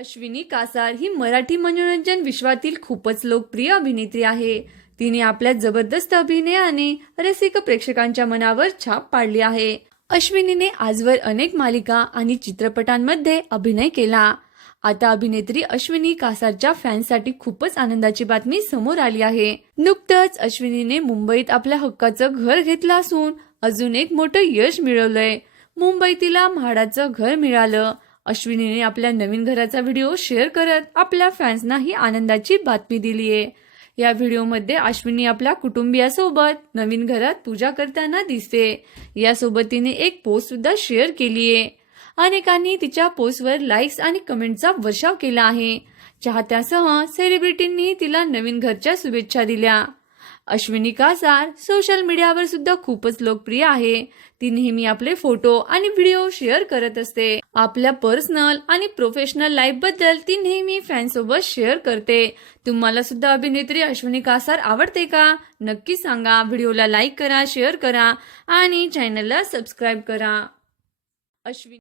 अश्विनी कासार ही मराठी मनोरंजन विश्वातील खूपच लोकप्रिय अभिनेत्री आहे. तिने आपल्या जबरदस्त अभिनयाने रसिक प्रेक्षकांच्या मनावर छाप पाडली आहे. अश्विनीने आजवर अनेक मालिका आणि चित्रपटांमध्ये अभिनय केला. आता अभिनेत्री अश्विनी कासारच्या फॅन्ससाठी खूपच आनंदाची बातमी समोर आली आहे. नुकतंच अश्विनीने मुंबईत आपल्या हक्काचं घर घेतलं असून अजून एक मोठं यश मिळवलंय. मुंबईतीला म्हाडाचं घर मिळालं. अश्विनीने आपल्या नवीन घराचा व्हिडिओ शेअर करत आपल्या फॅन्सना ही आनंदाची बातमी दिली आहे या व्हिडिओमध्ये अश्विनी आपल्या कुटुंबियासोबत नवीन घरात पूजा करताना दिसते. यासोबत तिने एक पोस्ट सुद्धा शेअर केली आहे अनेकांनी तिच्या पोस्टवर लाईक्स आणि कमेंटचा वर्षाव केला आहे. चाहत्यासह सेलिब्रिटींनी तिला नवीन घरच्या शुभेच्छा दिल्या. अश्विनी कासार सोशल मीडियावर सुद्धा खूपच लोकप्रिय आहे. ती नेहमी आपले फोटो आणि व्हिडिओ शेअर करत असते. आपल्या पर्सनल आणि प्रोफेशनल लाईफबद्दल ती नेहमी फॅनसोबत शेअर करते. तुम्हाला सुद्धा अभिनेत्री अश्विनी कासार आवडते का? नक्की सांगा. व्हिडिओला लाईक करा शेअर करा आणि चॅनलला सबस्क्राईब करा. अश्विनी